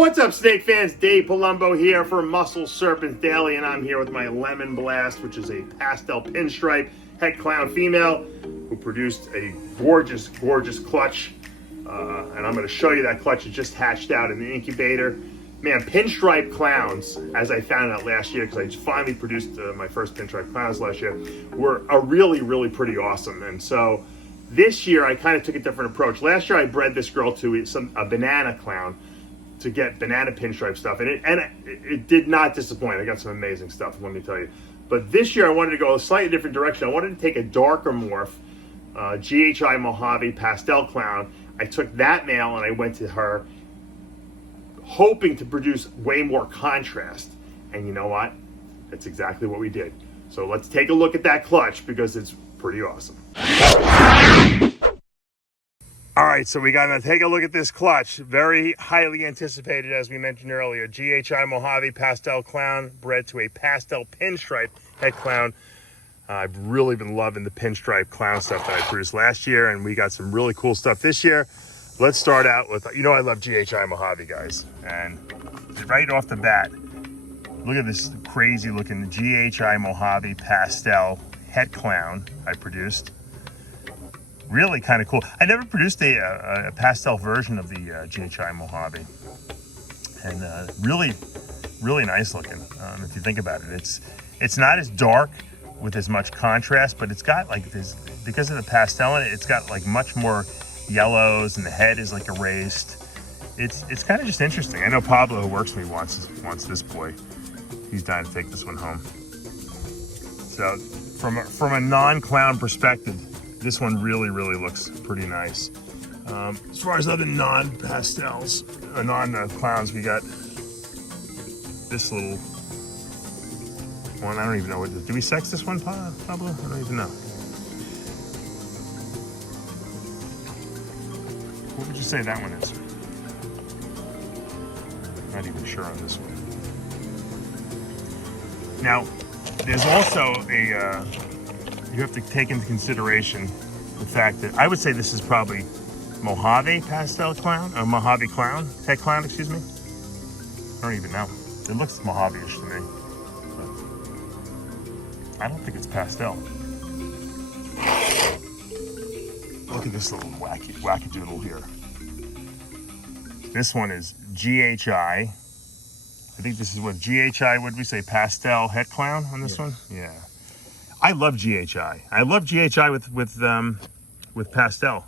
What's up, snake fans? Dave Palumbo here for Muscle Serpents Daily, and I'm here with my Lemon Blast, which is a pastel pinstripe het clown female who produced a gorgeous, gorgeous clutch. And I'm going to show you that clutch. It just hatched out in the incubator. Man, pinstripe clowns, as I found out last year, because I just finally produced my first pinstripe clowns last year, were really, really pretty awesome. And so this year I kind of took a different approach. Last year I bred this girl to a banana clown to get banana pinstripe stuff, and it did not disappoint. I got some amazing stuff, let me tell you. But this year I wanted to go a slightly different direction. I wanted to take a darker morph, GHI Mojave Pastel Clown. I took that male and I went to her, hoping to produce way more contrast. And you know what? That's exactly what we did. So let's take a look at that clutch because it's pretty awesome. All right, so we got to take a look at this clutch. Very highly anticipated, as we mentioned earlier. GHI Mojave Pastel Clown, bred to a pastel pinstripe het clown. I've really been loving the pinstripe clown stuff that I produced last year, and we got some really cool stuff this year. Let's start out with, you know I love GHI Mojave, guys. And right off the bat, look at this crazy looking GHI Mojave Pastel het clown I produced. Really kind of cool. I never produced a pastel version of the GHI Mojave, and really, really nice looking. If you think about it, it's not as dark with as much contrast, but it's got like this, because of the pastel in it, it's got like much more yellows, and the head is like erased. It's kind of just interesting. I know Pablo, who works with me, wants this boy. He's dying to take this one home. So from a non-clown perspective, this one really, really looks pretty nice. As far as other non-pastels, non-clowns, we got this little one. I don't even know what. Do we sex this one, Pablo? I don't even know. What would you say that one is? Not even sure on this one. Now, there's also a. You have to take into consideration the fact that I would say this is probably Mojave Pastel Clown, or Mojave Clown, het clown, excuse me. I don't even know. It looks Mojave-ish to me. But I don't think it's pastel. Look at this little wackadoodle here. This one is GHI. I think this is what GHI, what did we say, pastel het clown on this one? Yeah. I love GHI. I love GHI with pastel.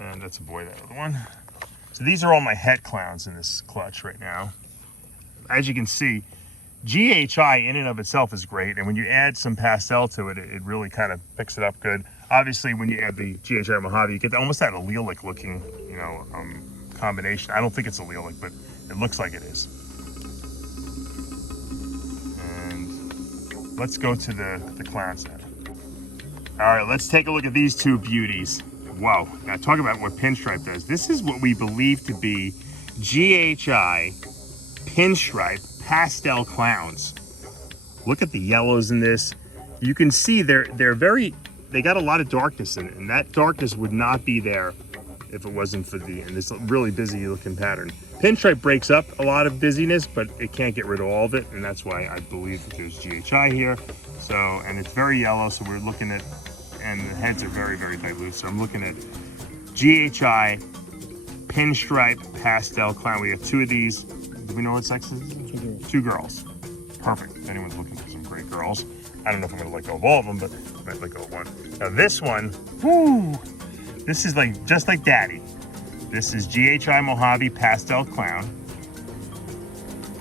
And that's a boy, that other one. So these are all my het clowns in this clutch right now. As you can see, GHI in and of itself is great, and when you add some pastel to it, it really kind of picks it up good. Obviously, when you add the GHI Mojave, you get almost that allelic looking, combination. I don't think it's allelic, but it looks like it is. Let's go to the clown set. All right, let's take a look at these two beauties. Wow, now talk about what pinstripe does. This is what we believe to be GHI pinstripe pastel clowns. Look at the yellows in this. You can see they got a lot of darkness in it, and that darkness would not be there if it wasn't for this really busy looking pattern. Pinstripe breaks up a lot of busyness, but it can't get rid of all of it, and that's why I believe that there's GHI here. So, and it's very yellow, so we're looking at, and the heads are very, very dilute. So I'm looking at GHI pinstripe pastel clown. We have two of these. Do we know what sex is? Two girls. Perfect. If anyone's looking for some great girls. I don't know if I'm gonna let go of all of them, but I might let go of one. Now this one, whoo! This is just like Daddy. This is GHI Mojave Pastel Clown.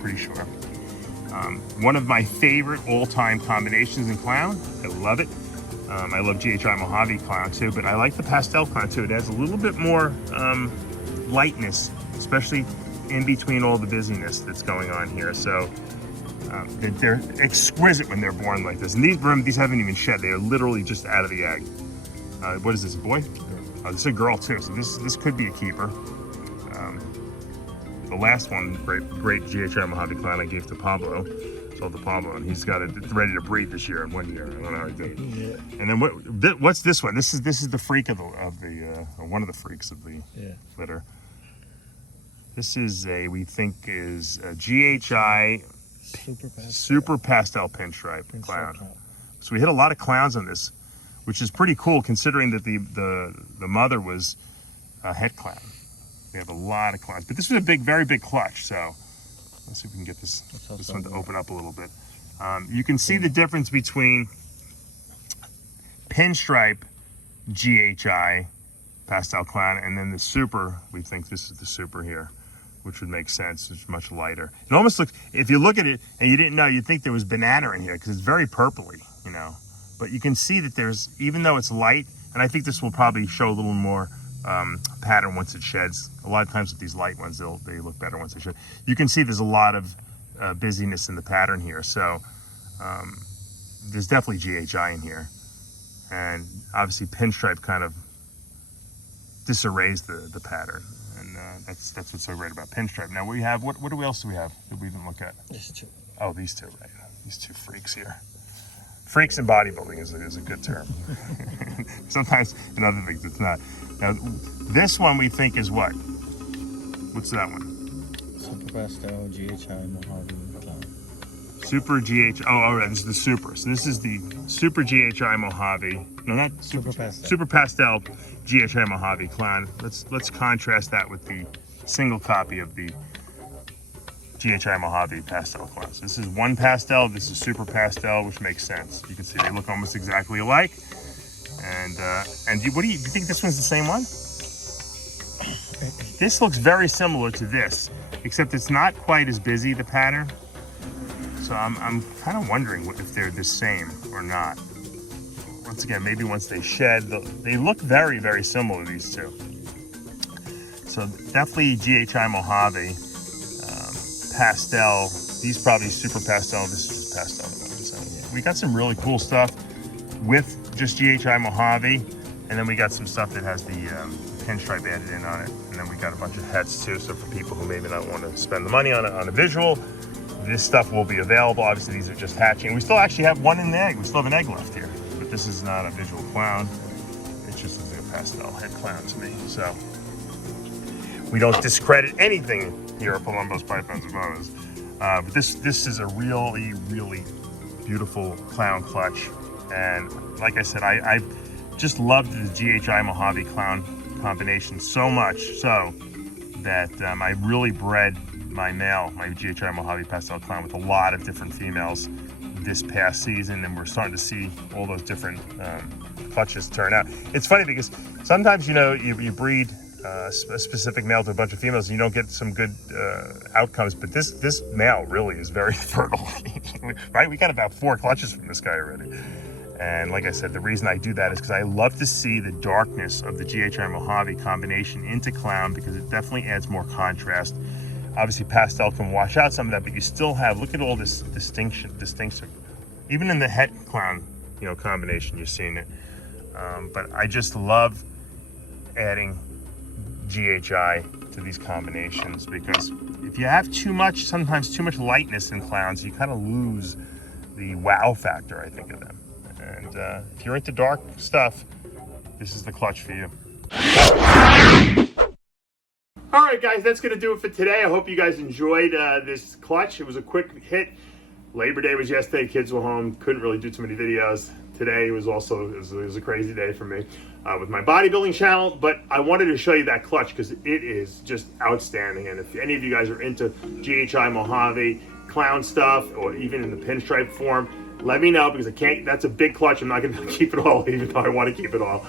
Pretty sure. One of my favorite all-time combinations in clown. I love it. I love GHI Mojave Clown too, but I like the Pastel Clown too. It adds a little bit more lightness, especially in between all the busyness that's going on here. So they're exquisite when they're born like this. And these haven't even shed. They are literally just out of the egg. What is this, a boy? Oh, this is a girl too, so this could be a keeper. The last one, great GHI Mojave Clown I gave to Pablo. Sold to Pablo, and he's got it ready to breed this year in 1 year. I don't know how he did it. Yeah. And then what's this one? This is the freak of the one of the freaks of the litter. This is we think is a GHI Super Pastel Pinstripe Clown. So we hit a lot of clowns on this, which is pretty cool considering that the mother was a het clown. We have a lot of clowns, but this was a very big clutch. So let's see if we can get this one to open up a little bit. You can see the difference between Pinstripe GHI Pastel Clown and then the Super. We think this is the Super here, which would make sense. It's much lighter. It almost looks, if you look at it and you didn't know, you'd think there was banana in here because it's very purpley, you know. But you can see that there's, even though it's light, and I think this will probably show a little more pattern once it sheds. A lot of times with these light ones, they look better once they shed. You can see there's a lot of busyness in the pattern here. So there's definitely GHI in here. And obviously Pinstripe kind of disarrays the pattern. And that's what's so great about Pinstripe. Now we have, what else do we have that we didn't look at? These two. Oh, these two, right. These two freaks here. Freaks in bodybuilding is a good term. Sometimes in other things it's not. Now, this one we think is what? What's that one? Super Pastel GHI Mojave Clown. Super GHI. Oh, right. This is the Super. So this is the Super GHI Mojave. No, not Super Pastel. Super Pastel GHI Mojave Clown. Let's contrast that with the single copy of the GHI Mojave Pastel Clown. So this is one pastel. This is Super Pastel, which makes sense. You can see they look almost exactly alike. And do you think this one's the same one? This looks very similar to this, except it's not quite as busy, the pattern. So I'm kind of wondering if they're the same or not. Once again, maybe once they shed, they look very, very similar, these two. So definitely GHI Mojave Pastel. These probably Super Pastel. This is just pastel. So we got some really cool stuff with just GHI Mojave, and then we got some stuff that has the Pinstripe added in on it, and then we got a bunch of hets too. So for people who maybe not want to spend the money on a visual, this stuff will be available. Obviously these are just hatching. We still actually have one in the egg. We still have an egg left here, but this is not a visual clown. It just looks like a pastel head clown to me. So we don't discredit anything here at Palumbo's Pythons and Boas. But this is a really, really beautiful clown clutch. And like I said, I just loved the GHI Mojave Clown combination so much so that I really bred my GHI Mojave Pastel Clown with a lot of different females this past season, and we're starting to see all those different clutches turn out. It's funny because sometimes, you know, you breed a specific male to a bunch of females and you don't get some good outcomes, but this male really is very fertile. Right? We got about 4 clutches from this guy already. And like I said, the reason I do that is because I love to see the darkness of the GHI Mojave combination into clown, because it definitely adds more contrast. Obviously pastel can wash out some of that, but you still have, look at all this distinction. Even in the het clown, you know, combination, you're seeing it. But I just love adding GHI to these combinations, because if you have sometimes too much lightness in clowns, you kind of lose the wow factor, I think, of them. And if you're into dark stuff, this is the clutch for you. All right, guys, that's going to do it for today. I hope you guys enjoyed this clutch. It was a quick hit. Labor Day was yesterday. Kids were home. Couldn't really do too many videos. Today was a crazy day for me with my bodybuilding channel. But I wanted to show you that clutch because it is just outstanding. And if any of you guys are into GHI Mojave clown stuff, or even in the pinstripe form, let me know, because I can't. That's a big clutch. I'm not going to keep it all, even though I want to keep it all.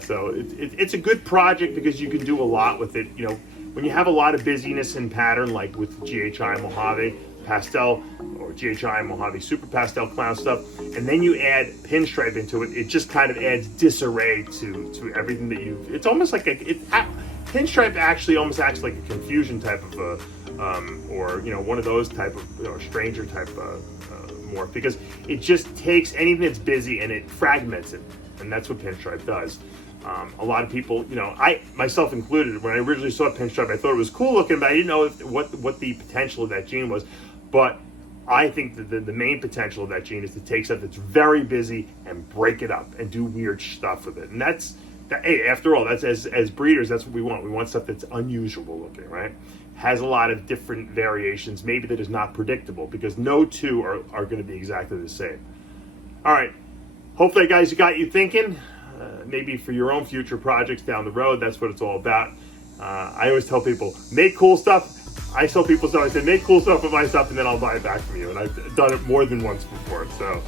So it's a good project because you can do a lot with it. You know, when you have a lot of busyness in pattern, like with GHI Mojave Pastel or GHI Mojave Super Pastel Clown stuff, and then you add pinstripe into it, it just kind of adds disarray to everything that you. It's almost like pinstripe actually almost acts like a confusion type of or, you know, one of those type of, you know, stranger type morph, because it just takes anything that's busy and it fragments it, and that's what pinstripe does. A lot of people, you know, I myself included, when I originally saw pinstripe, I thought it was cool looking, but I didn't know what the potential of that gene was. But I think that the main potential of that gene is to take stuff that's very busy and break it up and do weird stuff with it. And that's Hey, after all, that's as breeders, that's what we want. We want stuff that's unusual looking, right? Has a lot of different variations, maybe that is not predictable, because no two are going to be exactly the same. All right. Hopefully, guys, it got you thinking. Maybe for your own future projects down the road, that's what it's all about. I always tell people, make cool stuff. I tell people stuff. I say, make cool stuff with my stuff, and then I'll buy it back from you. And I've done it more than once before. So,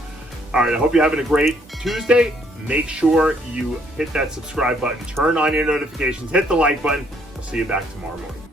all right. I hope you're having a great Tuesday. Make sure you hit that subscribe button, turn on your notifications, hit the like button. I'll see you back tomorrow morning.